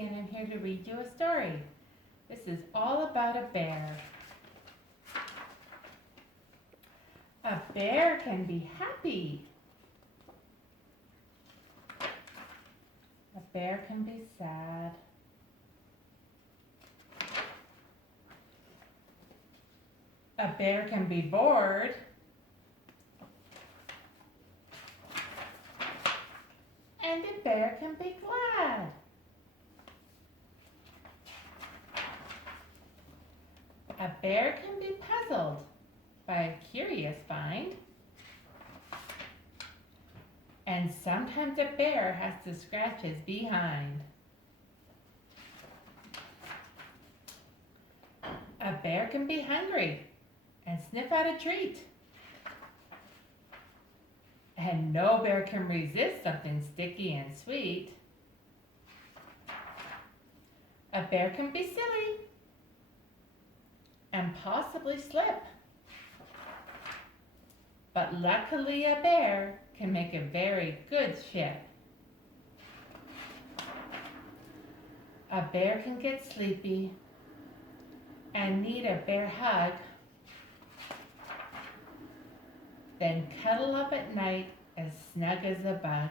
and I'm here to read you a story. This is all about a bear. A bear can be happy. A bear can be sad. A bear can be bored. And a bear can be glad. A bear can be puzzled by a curious find. And sometimes a bear has to scratch his behind. A bear can be hungry and sniff out a treat. And no bear can resist something sticky and sweet. A bear can be silly and possibly slip. But luckily a bear can make a very good ship. A bear can get sleepy and need a bear hug, then cuddle up at night as snug as a bug.